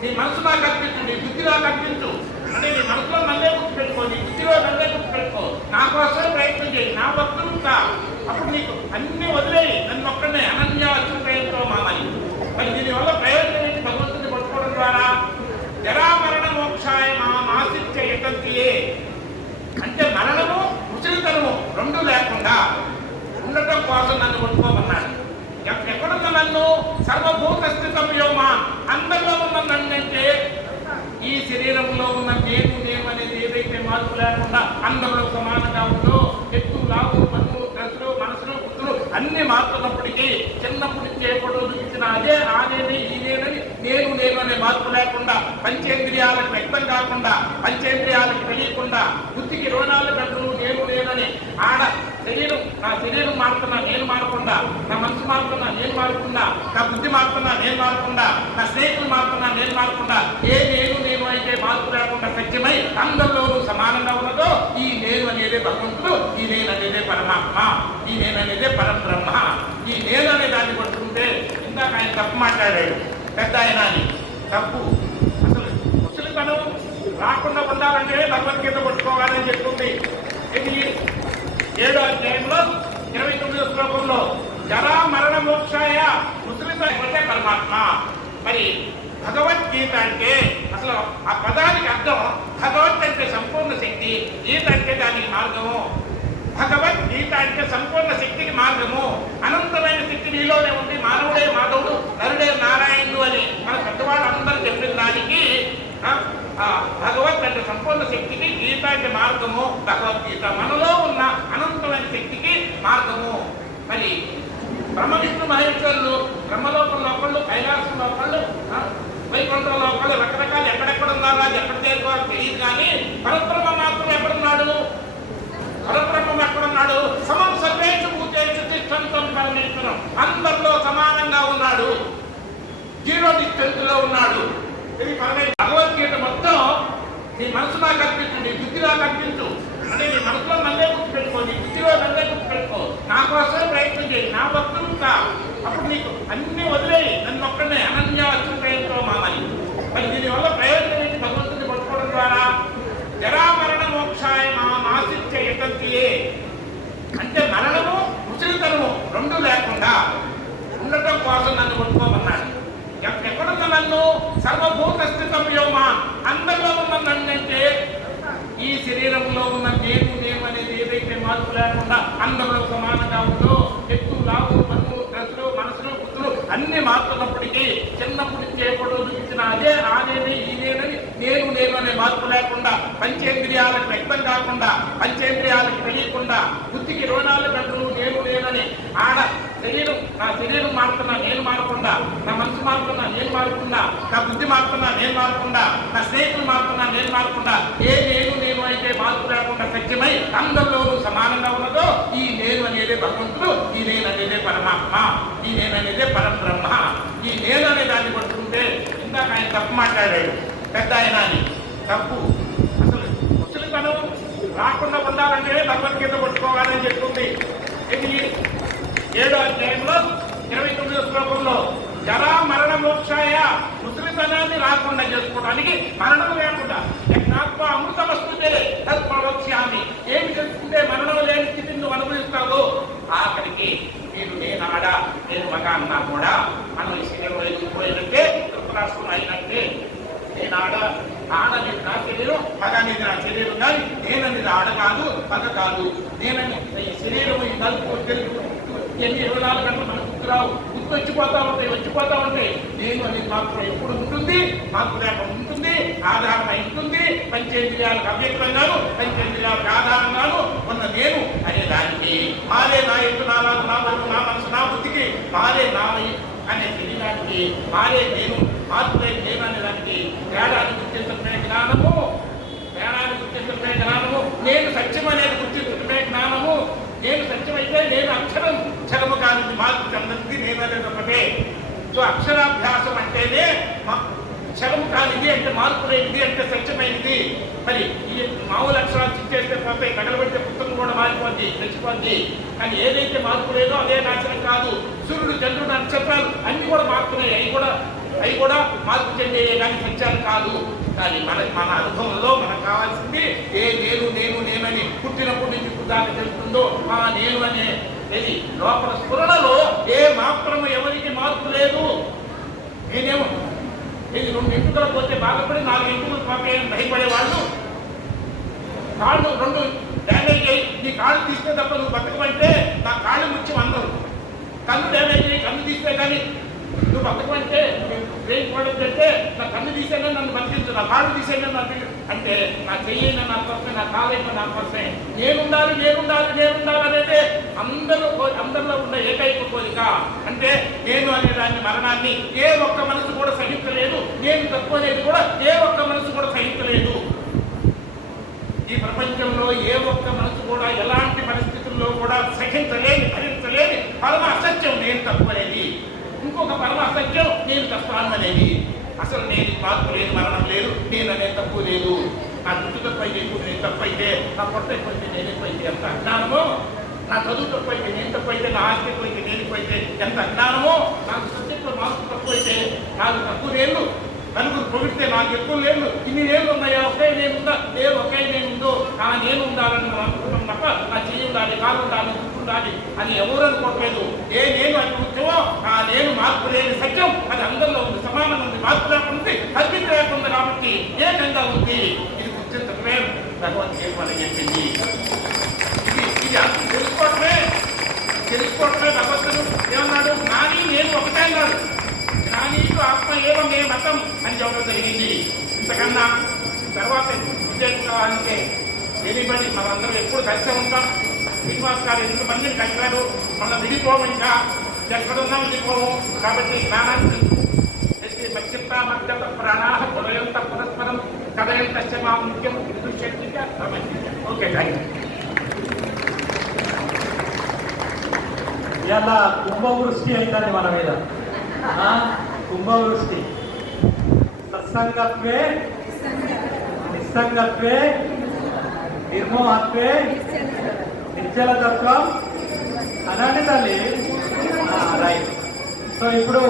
నీ మనసు నాకు కనిపించు నీ బుద్ధి నాకు అంటే నీ మనసులో నన్నే గుర్తుపెట్టుకో నీ బుద్ధిలో నన్నే గుర్తుపెట్టుకో. నా కోసమే ప్రయత్నం చేయి నా భక్తులు కా అప్పుడు నీకు అన్ని వదిలేయి నన్ను ఒక్కడనే అనన్య అచ్యుతయంతో మామని మరి దీనివల్ల ప్రయోజనం ఏంటి? భగవంతుని పట్టుకోవడం ద్వారా జరామరణ మోక్షాయ మా మాసిత్య యతంతియే అంటే మరణము ఉచితనము రెండు లేకుండా ఉండటం కోసం నన్ను కొట్టుకోమన్నాడు ఎక్కడున్న నన్ను సర్వభూత స్థితం మా అందరిలో ఉన్న నన్ను అంటే ఈ శరీరంలో ఉన్న నేను నేను అనేది ఏదైతే మార్పు లేకుండా అందరిలో సమానంగా ఉందో ఎత్తు లావు మన్ను డ్రెస్సులు మనసులు బుద్ధులు అన్ని మార్పున్నప్పటికీ చిన్నప్పటి నుంచి ఎప్పుడో చూపించిన అదే ఆనేది ఈనేనని నేను నేను అనే మార్పు లేకుండా పంచేంద్రియాలకు వ్యక్తం కాకుండా పంచేంద్రియాలకు తెలియకుండా బుద్ధికి ఇరవై నాలుగు గంటలు నేను లేనని ఆడ శరీరం నా శరీరం మారుతున్నా నేను మారకుండా నా మనసు మారుతున్నా నేను మారకుండా నా బుద్ధి మారుతున్నా నేను మారకుండా నా స్నేహితులు మారుతున్నా నేను మారకుండా ఏ నేను నేను అయితే మార్పు లేకుండా సత్యమై అందరిలోనూ సమానంగా ఉన్నదో ఈ నేను అనేదే భగవంతుడు ఈ నేను అనేదే పరమాత్మ ఈ నేను అనేదే పరబ్రహ్మ. ఈ నేను అనే దాన్ని పట్టుకుంటే ఇందాక ఆయన తప్పు మాట్లాడాడు. పెద్ద ఆయన అని. తప్పు. రాకుండా భగవద్గీత పట్టుకోవాలని చెప్తుంది. ఇది ఏడో అధ్యాయంలో ఇరవై తొమ్మిదో శ్లోకంలో జరా మరణ మోక్షాయ ముసలిత పరమాత్మ. మరి భగవద్గీత అంటే అసలు ఆ పదానికి అర్థం భగవత్ అంటే సంపూర్ణ శక్తి గీత అంటే దానికి మార్గము. భగవద్గీత అంటే సంపూర్ణ శక్తికి మార్గము అనంతమైన శక్తి నీలోనే ఉంది మానవుడే మాధవుడు నరుడే నారాయణుడు అని మన పెద్దవాళ్ళు అందరూ చెప్పిన దానికి ఆ, ఆ భగవత్ సంపూర్ణ శక్తికి గీత అంటే మార్గము భగవద్గీత. మనలో ఉన్న అనంతమైన శక్తికి మార్గము. మరి బ్రహ్మ విష్ణు మహేశ్వరులు బ్రహ్మలోకంలో ఒకళ్ళు కైలాసంలో ఒకళ్ళు ఆ, వైకుంఠంలో ఒకళ్ళు రకరకాలు ఎక్కడెక్కడ ఉన్నారో అది ఎక్కడ చేరుకోవాలో తెలియదు కానీ పరబ్రహ్మ మాత్రం ఎక్కడున్నాడు? పరబ్రహ్మం ఎక్కడున్నాడు? సమం సర్వేషు భూతేషు తిష్టంతం పరమేశ్వరం. అందరిలో సమానంగా ఉన్నాడు. జీరో డిస్టెన్స్లో ఉన్నాడు. ఇది పరమేశ్వర భగవద్గీత మొత్తం నీ మనసు నాకు కల్పించు నీ బుద్ధి నాకు కల్పించు అంటే నీ మనసులో నన్నే గుర్తుపెట్టుకో నీ బుద్ధిలో నన్నే గుర్తుపెట్టుకో నా కోసమే ప్రయత్నం చేయి నా భక్తులు కా అప్పుడు నీకు అన్ని వదిలేయి నన్ను ఒక్కడనే అనన్య అచ్యుతయంతో మామని మరి దీనివల్ల ప్రయోజనం ఏంటి? భగవంతుని పట్టుకోవడం ద్వారా జరామరణ మోక్షాయ మా మాసిత్య యతంతియే అంటే మరణము ముసలితనము రెండు లేకుండా ఉండటం కోసం నన్ను నన్ను సర్వభూత స్థితం వ్యోమ అందరిలో ఉన్న నన్నంటే ఈ శరీరంలో ఉన్న నేను నేను అనేది ఏదైతే మార్పు లేకుండా అందరిలో సమానంగా ఉందో ఎత్తు లావు పన్ను డ్రెస్సులు మనసులు బుద్ధులు అన్ని మార్పున్నప్పటికీ చిన్నప్పుడు చేపడు చూపించిన అదే ఆనేది ఈనేనని నేను నేను అనే మార్పు లేకుండా పంచేంద్రియాలకు వ్యక్తం కాకుండా పంచేంద్రియాలకు తెలియకుండా బుద్ధికి ఇరవై నాలుగు గంటలు నేను నేనని ఆడ శరీరం నా శరీరం మారుతున్నా నేను మారకుండా నా మనసు మారుతున్నా నేను మారకుండా నా బుద్ధి మారుతున్నా నేను మారకుండా నా స్నేహితులు మారుతున్నా నేను మారకుండా ఏ నేను నేను అయితే మార్పు లేకుండా సత్యమై అందరిలోనూ సమానంగా ఉన్నదో ఈ నేను అనేదే భగవంతుడు ఈ నేను అనేదే పరమాత్మ ఈ నేను అనేదే పరబ్రహ్మ ఈ నేను అనే దాన్ని పట్టుకుంటే ఇందాక ఆయన తప్పు మాట్లాడాడు. పెద్ద ఆయన అని. తప్పు. అసలు ముసలితనం రాకుండా ఉండాలంటే భగవద్గీత పట్టుకోవాలని చెప్తుంది. ఇది ఏడో అధ్యాయంలో ఇరవై తొమ్మిదో శ్లోకంలో జరా మరణ మోక్షాయ ముసలితనాన్ని రాకుండా చేసుకోవడానికి మరణం లేకుండా నాకు అమృత వస్తుంటే తత్ప్రవక్ష్యామి ఏమి తెలుసుకుంటే మరణం లేని స్థితిని నువ్వు అనుభవిస్తావు? ఆఖరికి నేను ఆడ నేను మగ అన్నా కూడా మనం ఈ శరీరంలో ఎదుగుపోయినట్టే ధృతరాష్ట్రం అయినట్టే. నేను ఆడ ఆడనేది నా శరీరం మగ అనేది నా శరీరం కానీ నేననేది ఆడ కాదు మగ కాదు. నేనని ఈ శరీరం ఈ నలుపు తెలుగు ఎన్ని ఇరవై నాలుగు గంటలు మనకు గుర్తురావు. గుర్తు వచ్చిపోతా ఉంటాయి వచ్చిపోతా ఉంటాయి నేను అనేది మాత్రం ఎప్పుడు ఉంటుంది మాకు లేక ఉంటుంది ఆధారణ ఉంటుంది పంచేంద్రియాలకు అవ్యక్తంగాను పంచేంద్రియాలకు ఆధారంగాను ఉన్న నేను అనే దానికి మారే నా ఎత్తు నా నాకు నా మనసు నా మనసు నా బుద్ధికి మారే నా అనే శరీరానికి మారే నేను మార్పులే నేను అనే దానికి తేడాన్ని గుర్తించడమే జ్ఞానము తేడాన్ని గుర్తించడమే జ్ఞానము నేను సత్యం అనేది గుర్తించడమే జ్ఞానము నేను సత్యమైతే నేను అక్షరం క్షరము కానిది మార్పు చెందింది నేను ఒకటే సో అక్షరాభ్యాసం అంటేనే మా- కానిది అంటే మార్పు లేనిది అంటే స్వచ్ఛమైనది మరి ఈ మామూలు అక్షరాలు చిచ్చేస్తే పోతాయి తగలబెడితే పుస్తకం కూడా మారిపోద్ది తెచ్చిపోద్ది కానీ ఏదైతే మార్పు లేదో అదే నాశనం కాదు. సూర్యుడు చంద్రుడు నక్షత్రాలు అన్ని కూడా మారుతున్నాయి. అవి కూడా అవి కూడా మార్పు చెందే కానీ సత్యాలు కాదు. కానీ మన మన అనుభవంలో మనకు కావాల్సింది ఏ నేను నేను నేనని పుట్టినప్పటి నుంచి ఇప్పుడు దాకా తెలుస్తుందో ఆ నేను అనే ఇది లోపల స్ఫురణలో ఏ మాత్రము ఎవరికి మార్పు లేదు. నేనేమో ఇది రెండు ఎంటుకలు పోతే బాధపడి నాలుగు ఎంటుకలు పాపేయని భయపడే వాళ్ళు కాళ్ళు రెండు డ్యామేజ్ అయ్యి నీ కాళ్ళు తీస్తే తప్ప నువ్వు బతకమంటే నా కాళ్ళు ముచ్చి అందరు కన్ను డ్యామేజ్ అయ్యి కన్ను తీస్తే కానీ నువ్వు బతకమంటే బ్రెయిన్ పడద్దంటే నా కన్ను తీసేనా నన్ను బతికించు నా కాళ్ళు తీసేనా నన్ను అంటే నా చెయ్యైనా నా కోసమే నా కాలైనా నా కోసమే నేనుండాలి నేనుండాలి నేనుండాలి అనేది అందరూ అందరిలో ఉన్న ఏకైక కోరిక. అంటే నేను అనే దాన్ని మరణాన్ని ఏ ఒక్క మనసు కూడా సహించలేదు నేను తక్కువ అనేది కూడా ఏ ఒక్క మనసు కూడా సహించలేదు. ఈ ప్రపంచంలో ఏ ఒక్క మనసు కూడా ఎలాంటి పరిస్థితుల్లో కూడా సహించలేని నేను తప్పాను అనేది అసలు నేను మార్పు లేదు మరణం లేదు నేను అనే తప్పు లేదు. నా జుట్టు తప్పు అయితే ఇప్పుడు నేను తప్పు అయితే నా పొట్ట ఎక్కువైతే నేను ఎక్కువైతే ఎంత అజ్ఞానమో నా చదువు తప్పు అయితే నేను తప్పు అయితే నా ఆస్తి ఎక్కువైతే నేను ఎక్కువైతే ఎంత అజ్ఞానమో నాకు సబ్జెక్టులో మార్పు తక్కువ అయితే నాకు తక్కువ లేదు. నలుగురు పొగిడితే నాకు ఎక్కువ లేదు. ఇన్ని నేను ఉన్నాయా? ఒకే నేను ఉందా నేను ఒకే నేను ఉందో ఆ నేను ఉండాలని అనుకుంటున్నాం తప్ప నా చెయ్యి ఉండాలి కాలు ఉండాలి జుట్టు ఉండాలి. అని ఎవరు అనుకోవట్లేదు ఏ నేను అని ఆ నేను మార్పు లేని సత్యం అది అందరిలో ఉంది. సమానం ఉంది. మార్పు లేకుండా ఉంది. కల్పిత లేకుండా కాబట్టి ఏకంగా ఉంది? ఇది గుర్తించడమే భగవద్గీత మనకి చెప్పింది? ఇది ఇది అర్థం తెలుసుకోవటమే. తెలుసుకోవటమే భగవంతుడు ఏమన్నాడు? నాని నేను ఒకటే అన్నాడు. నానీకు ఆత్మ ఏమో మే మతం అని చెప్పడం జరిగింది. ఇంతకన్నా తర్వాత విజయించాలంటే తెలియబడి మనందరం ఎప్పుడు కలిసే ఉంటాం. శ్రీనివాస్ గారు ఎందుకు మందిని కలిపారు మన విడిపోము ఇంకా ఎక్కడున్నా విడిపోము కాబట్టి జ్ఞానాన్ని మధ్యత మధ్యత ప్రాణాహ పురయంత పరస్పరం కదయంత మా ముఖ్యం విదుషక్తిగా ఓకే థ్యాంక్ యూ ఇలా కుంభవృష్టి అవుతుంది మన మీద ఆ, కుంభవృష్టి సత్సంగత్వే నిస్సంగత్వే నిర్మోహత్వే ఇచ్చేలా తత్వం అలాంటి తల్లి రైట్ సో ఇప్పుడు